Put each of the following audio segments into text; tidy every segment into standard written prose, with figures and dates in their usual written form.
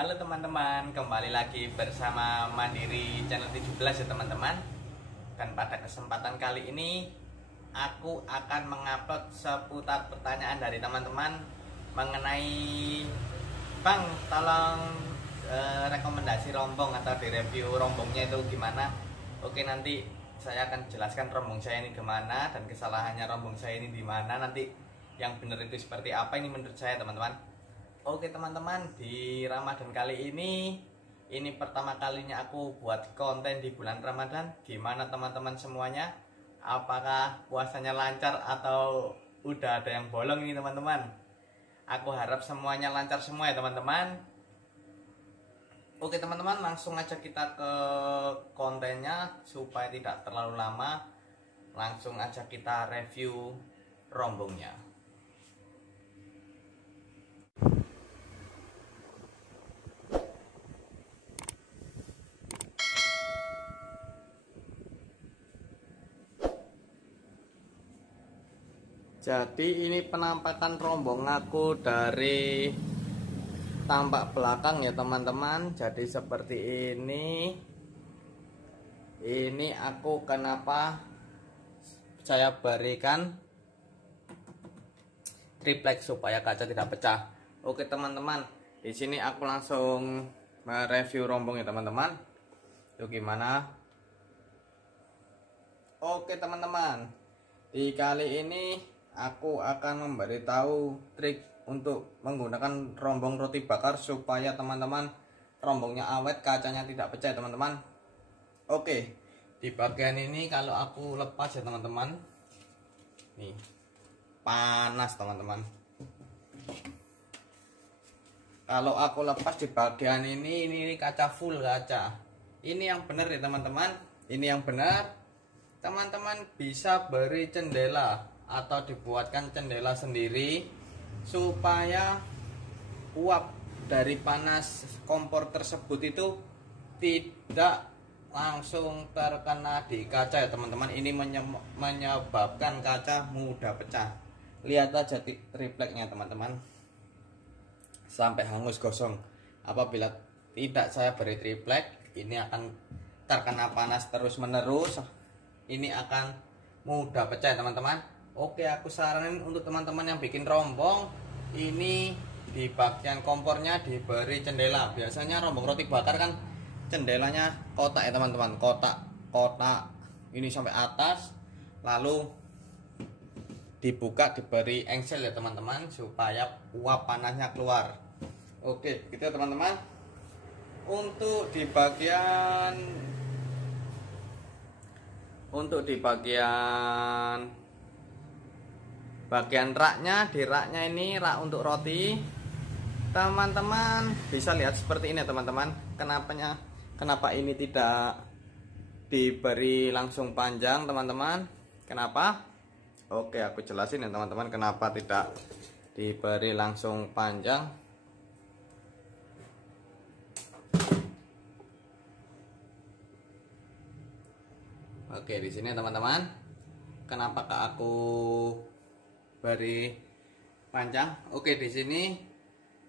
Halo teman-teman, kembali lagi bersama Mandiri Channel 17 ya teman-teman. Dan pada kesempatan kali ini aku akan mengupload seputar pertanyaan dari teman-teman mengenai Bang, tolong rekomendasi rombong atau direview rombongnya itu gimana. Oke, nanti saya akan jelaskan rombong saya ini gimana dan kesalahannya rombong saya ini di mana. Nanti yang benar itu seperti apa ini menurut saya teman-teman. Oke teman-teman, di Ramadan kali ini pertama kalinya aku buat konten di bulan Ramadan. Gimana teman-teman semuanya? Apakah puasanya lancar atau udah ada yang bolong ini teman-teman? Aku harap semuanya lancar semua ya teman-teman. Oke teman-teman, langsung aja kita ke kontennya supaya tidak terlalu lama. Langsung aja kita review rombongnya. Jadi ini penampakan rombong aku dari tampak belakang ya teman-teman. Jadi seperti ini. Ini aku kenapa saya berikan triplek supaya kaca tidak pecah. Oke teman-teman, di sini aku langsung mereview rombong ya teman-teman. Itu gimana? Oke teman-teman, di kali ini aku akan memberitahu trik untuk menggunakan rombong roti bakar supaya teman-teman rombongnya awet, kacanya tidak pecah teman-teman. Oke, di bagian ini kalau aku lepas ya teman-teman, nih panas teman-teman. Kalau aku lepas di bagian ini kaca full kaca. Ini yang benar ya teman-teman, ini yang benar. Teman-teman bisa beri jendela atau dibuatkan jendela sendiri supaya uap dari panas kompor tersebut itu tidak langsung terkena di kaca ya teman-teman. Ini menyebabkan kaca mudah pecah. Lihat aja tripleknya teman-teman, sampai hangus gosong. Apabila tidak saya beri triplek, ini akan terkena panas terus menerus, ini akan mudah pecah teman-teman. Oke, aku saranin untuk teman-teman yang bikin rombong, ini di bagian kompornya diberi jendela. Biasanya rombong roti bakar kan jendelanya kotak ya teman-teman, kotak ini sampai atas, lalu dibuka diberi engsel ya teman-teman supaya uap panasnya keluar. Oke, gitu ya teman-teman. Untuk di bagian raknya, di raknya ini rak untuk roti, teman-teman bisa lihat seperti ini teman-teman. Kenapa ini tidak diberi langsung panjang teman-teman? Kenapa? Oke, aku jelasin ya teman-teman kenapa tidak diberi langsung panjang. Oke, di sini teman-teman, kenapa aku beri panjang? Oke, di sini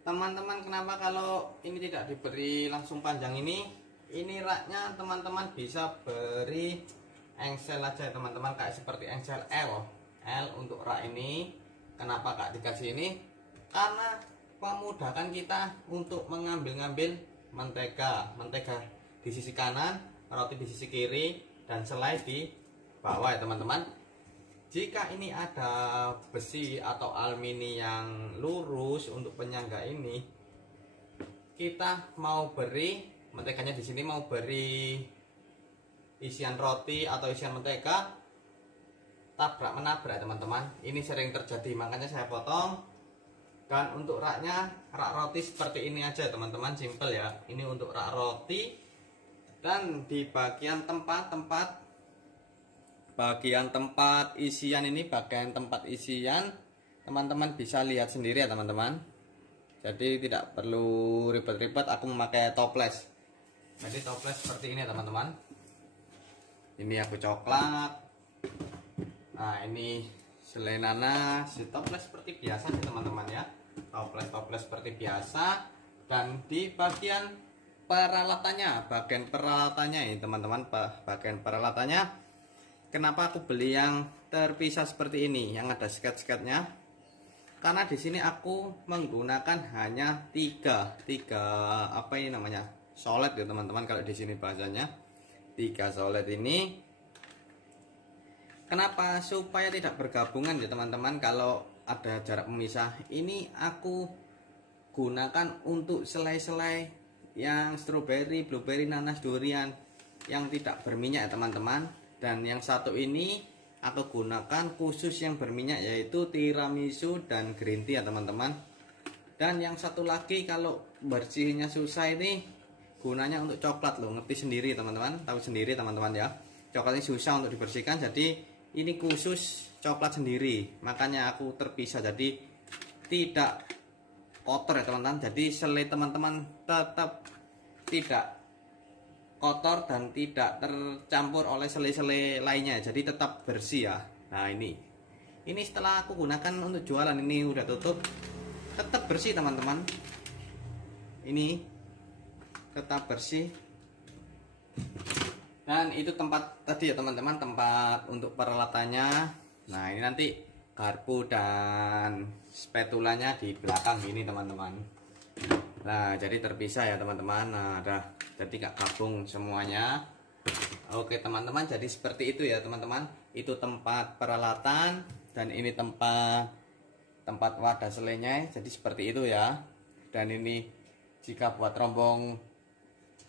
teman-teman, kenapa kalau ini tidak diberi langsung panjang ini raknya teman-teman bisa beri engsel aja teman-teman, kayak seperti engsel L untuk rak ini. Kenapa kak dikasih ini? Karena memudahkan kita untuk mengambil mentega di sisi kanan, roti di sisi kiri, dan selai di bawah ya teman-teman. Jika ini ada besi atau alumini yang lurus untuk penyangga ini, kita mau beri menteganya di sini, mau beri isian roti atau isian mentega, tabrak menabrak teman-teman. Ini sering terjadi, makanya saya potong. Dan untuk raknya, rak roti seperti ini aja teman-teman, simple ya. Ini untuk rak roti. Dan di bagian tempat isian ini, bagian tempat isian, teman-teman bisa lihat sendiri ya teman-teman. Jadi tidak perlu ribet-ribet, aku memakai toples. Jadi toples seperti ini ya teman-teman. Ini aku coklat. Nah, ini selai nanas. Toples seperti biasa sih teman-teman ya. Toples seperti biasa. Dan di bagian peralatannya ini teman-teman, bagian peralatannya kenapa aku beli yang terpisah seperti ini yang ada sket-sketnya, karena di sini aku menggunakan hanya tiga apa ini namanya, solet ya teman-teman, kalau di sini bahasanya 3 solet ini. Kenapa? Supaya tidak bergabungan ya teman-teman. Kalau ada jarak pemisah, ini aku gunakan untuk selai-selai yang stroberi, blueberry, nanas, durian yang tidak berminyak ya teman-teman. Dan yang satu ini aku gunakan khusus yang berminyak, yaitu tiramisu dan green tea ya teman-teman. Dan yang satu lagi kalau bersihnya susah ini gunanya untuk coklat loh, ngerti sendiri teman-teman, tahu sendiri teman-teman ya. Coklat ini susah untuk dibersihkan, jadi ini khusus coklat sendiri, makanya aku terpisah jadi tidak kotor ya teman-teman. Jadi selai teman-teman tetap tidak kotor dan tidak tercampur oleh selai-selai lainnya, jadi tetap bersih ya. Nah ini setelah aku gunakan untuk jualan, ini udah tutup, tetap bersih teman-teman, ini tetap bersih. Dan itu tempat tadi ya teman-teman, tempat untuk peralatannya. Nah ini nanti garpu dan spatulanya di belakang ini teman-teman. Nah jadi terpisah ya teman-teman. Nah jadi gak gabung semuanya. Oke teman-teman, jadi seperti itu ya teman-teman. Itu tempat peralatan dan ini tempat wadah selainya. Jadi seperti itu ya. Dan ini jika buat rombong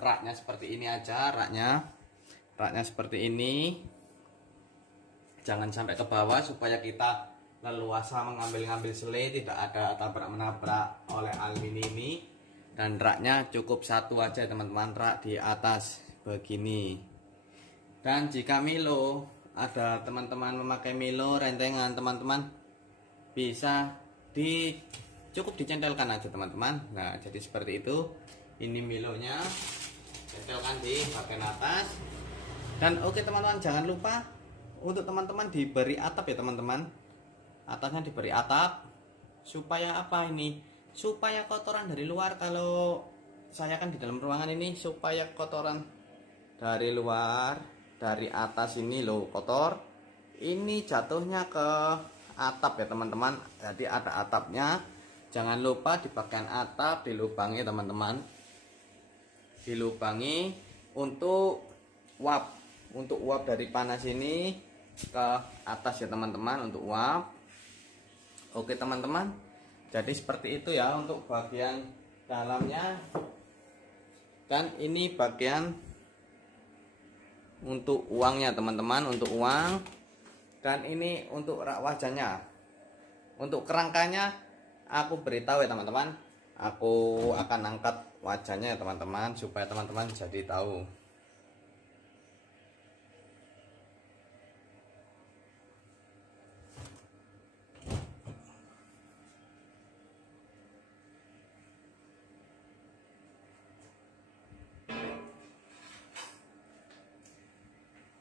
raknya seperti ini aja, raknya seperti ini, jangan sampai ke bawah supaya kita leluasa mengambil selai, tidak ada tabrak-menabrak oleh aluminium ini. Dan raknya cukup satu aja teman-teman, rak di atas begini. Dan jika Milo, ada teman-teman memakai Milo rentengan, teman-teman bisa cukup dicentelkan aja teman-teman. Nah jadi seperti itu, ini Milonya centelkan di bagian atas. Dan oke teman-teman, jangan lupa untuk teman-teman diberi atap ya teman-teman, atasnya diberi atap supaya apa ini, supaya kotoran dari luar, kalau saya kan di dalam ruangan ini, supaya kotoran dari luar, dari atas ini loh kotor, ini jatuhnya ke atap ya teman-teman. Jadi ada atapnya, jangan lupa di bagian atap dilubangi teman-teman, dilubangi untuk uap dari panas ini ke atas ya teman-teman, untuk uap. Oke teman-teman, jadi seperti itu ya untuk bagian dalamnya. Dan ini bagian untuk uangnya teman-teman, untuk uang. Dan ini untuk rak wajahnya. Untuk kerangkanya aku beritahu ya teman-teman, aku akan angkat wajahnya ya teman-teman, supaya teman-teman jadi tahu.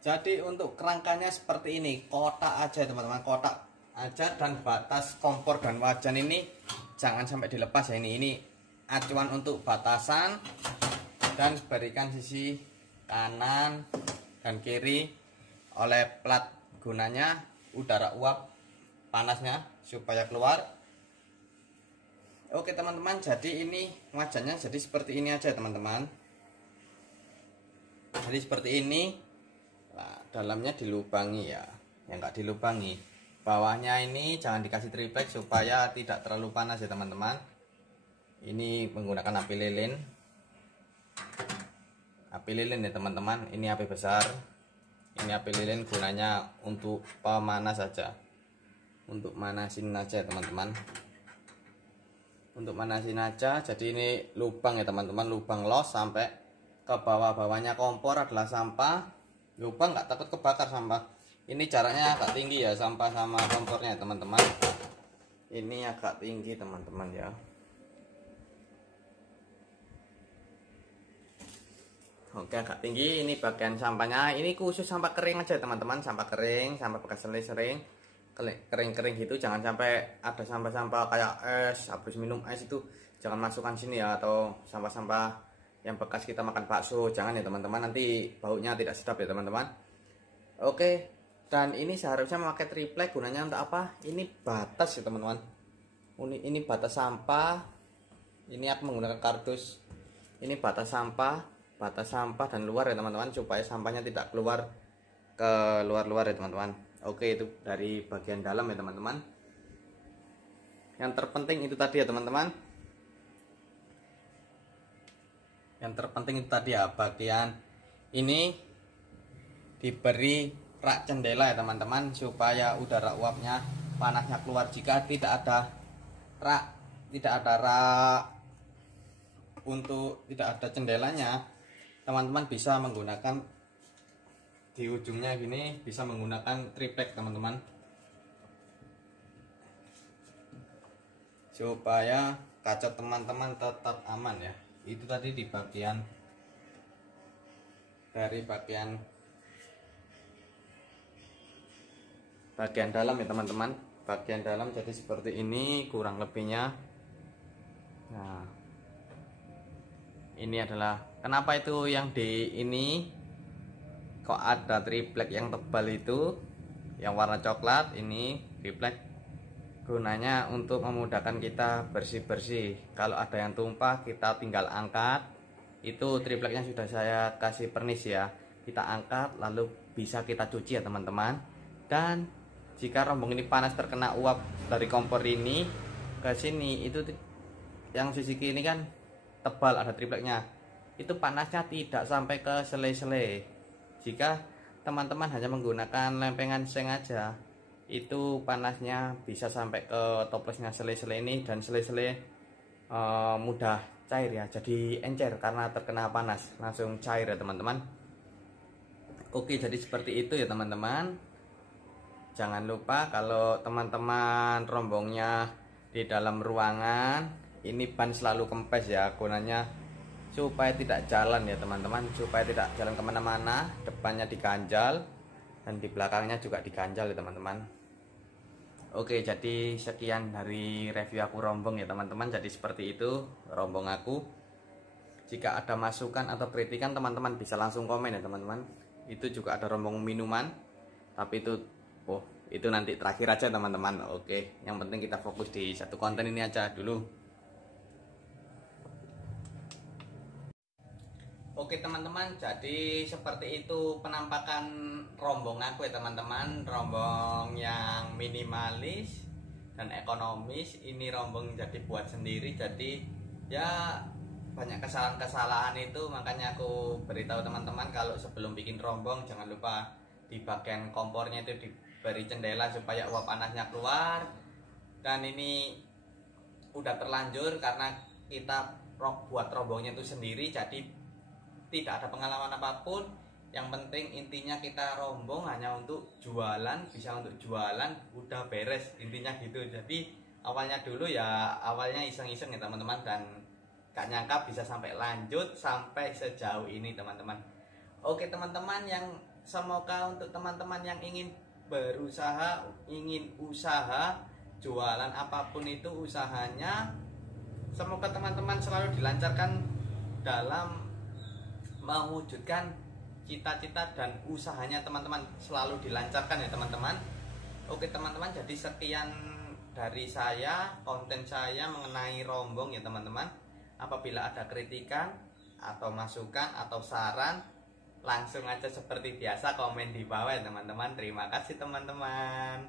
Jadi untuk kerangkanya seperti ini, kotak aja teman-teman, kotak aja. Dan batas kompor dan wajan ini jangan sampai dilepas ya. Ini acuan untuk batasan, dan berikan sisi kanan dan kiri oleh plat gunanya udara uap panasnya supaya keluar. Oke teman-teman, jadi ini wajannya jadi seperti ini aja teman-teman. Jadi seperti ini. Nah, dalamnya dilubangi ya, yang nggak dilubangi. Bawahnya ini jangan dikasih triplek supaya tidak terlalu panas ya teman-teman. Ini menggunakan api lilin. Api lilin ya teman-teman, ini api besar. Ini api lilin gunanya untuk pemanas saja. Untuk manasin aja teman-teman. Untuk manasin aja. Jadi ini lubang ya teman-teman, lubang los sampai ke bawah-bawahnya kompor adalah sampah. Lubang nggak takut kebakar sampah. Ini jaraknya agak tinggi ya, sampah sama kompornya teman-teman. Ini agak tinggi teman-teman ya. Oke, agak tinggi. Ini bagian sampahnya. Ini khusus sampah kering aja teman-teman, sampah kering, sampah bekas selai sering. kering-kering gitu, jangan sampai ada sampah-sampah kayak es, habis minum es itu jangan masukkan sini ya, atau sampah-sampah yang bekas kita makan bakso, jangan ya teman-teman, nanti baunya tidak sedap ya teman-teman. Oke, dan ini seharusnya memakai triplek, gunanya untuk apa? Ini batas ya teman-teman, ini batas sampah. Ini aku menggunakan kardus, ini batas sampah dan luar ya teman-teman, supaya sampahnya tidak keluar ke luar-luar ya teman-teman. Oke, itu dari bagian dalam ya teman-teman. Yang terpenting itu tadi ya teman-teman, yang terpenting itu tadi ya, bagian ini diberi rak jendela ya teman-teman, supaya udara uapnya, panasnya keluar. Jika tidak ada rak untuk tidak ada jendelanya, teman-teman bisa menggunakan di ujungnya gini, bisa menggunakan triplek teman-teman, supaya kaca teman-teman tetap aman ya. Itu tadi di bagian dalam ya teman-teman, bagian dalam jadi seperti ini kurang lebihnya. Nah, ini adalah kenapa itu yang di ini kok ada triplek yang tebal itu, yang warna coklat. Ini triplek gunanya untuk memudahkan kita bersih-bersih. Kalau ada yang tumpah kita tinggal angkat. Itu tripleknya sudah saya kasih pernis ya, kita angkat lalu bisa kita cuci ya teman-teman. Dan jika rombong ini panas terkena uap dari kompor ini ke sini, itu yang sisi kiri kan tebal ada tripleknya, itu panasnya tidak sampai ke sele-sele. Jika teman-teman hanya menggunakan lempengan seng aja, itu panasnya bisa sampai ke toplesnya sele-sele ini, dan sele-sele mudah cair ya, jadi encer karena terkena panas, langsung cair ya teman-teman. Oke, jadi seperti itu ya teman-teman. Jangan lupa kalau teman-teman rombongnya di dalam ruangan, ini ban selalu kempes ya, gunanya supaya tidak jalan ya teman-teman, supaya tidak jalan kemana-mana. Depannya diganjal dan di belakangnya juga diganjal ya teman-teman. Oke, jadi sekian dari review aku rombong ya teman-teman. Jadi seperti itu rombong aku. Jika ada masukan atau kritikan, teman-teman bisa langsung komen ya teman-teman. Itu juga ada rombong minuman, tapi itu nanti terakhir aja teman-teman. Oke, yang penting kita fokus di satu konten ini aja dulu. Oke teman-teman, jadi seperti itu penampakan rombong aku ya teman-teman. Rombong yang minimalis dan ekonomis. Ini rombong jadi buat sendiri, jadi ya banyak kesalahan-kesalahan itu. Makanya aku beritahu teman-teman kalau sebelum bikin rombong jangan lupa di bagian kompornya itu diberi jendela supaya uap panasnya keluar. Dan ini udah terlanjur karena kita buat rombongnya itu sendiri, jadi tidak ada pengalaman apapun. Yang penting intinya kita rombong hanya untuk jualan, bisa untuk jualan, udah beres intinya gitu. Jadi awalnya iseng-iseng ya teman-teman, dan gak nyangka bisa sampai lanjut sampai sejauh ini teman-teman. Oke teman-teman, yang semoga untuk teman-teman yang ingin berusaha, ingin usaha jualan apapun itu usahanya, semoga teman-teman selalu dilancarkan dalam mewujudkan cita-cita dan usahanya teman-teman, selalu dilancarkan ya teman-teman. Oke teman-teman, jadi sekian dari saya, konten saya mengenai rombong ya teman-teman. Apabila ada kritikan atau masukan atau saran, langsung aja seperti biasa komen di bawah ya teman-teman. Terima kasih teman-teman.